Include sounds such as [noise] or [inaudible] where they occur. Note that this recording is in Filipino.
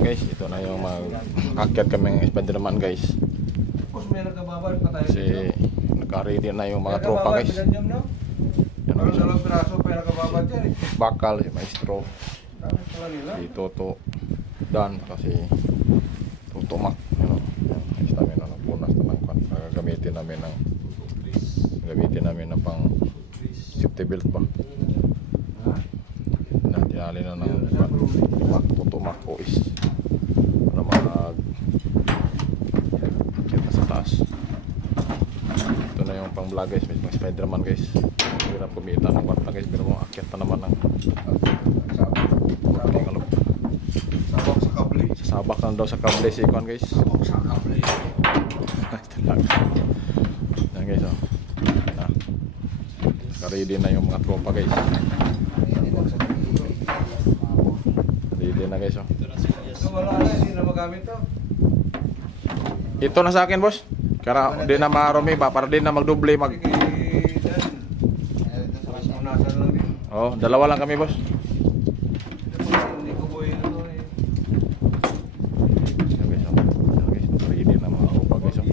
guys. Ito na yung mag akyat kami ng Spiderman guys. Kasi nagka-ready na yung mga tropa guys. Yan yung nakababad yan eh. Bakal, si Maestro, si Toto, Dan, kasi Toto Mac. Yan, ayos namin na nagpunas na ng kwan. Gagamitin namin ng gamitin namin ng pang safety belt ba. Na, tinali na ng kwan. Mac, Toto Mac OS. Para mag kita sa taas. Yung pang vlog guys, may pang Spiderman guys. Hirap kumita ng kwarta guys, pero akyat na naman ng Sabak. Tingalo. Sabak sa kable. Sasabak lang daw sa kable si Kwan guys. Sabak sa kable. [laughs] Yan guys oh. Ready na yung mga tropa guys. Ready na guys oh. So wala na, hindi na magamit to. Ito na sa akin boss. Kara di na marumi ba para din na magdoble mag Oh, dalawa lang kami, boss. Sabi sa mga pag-isang.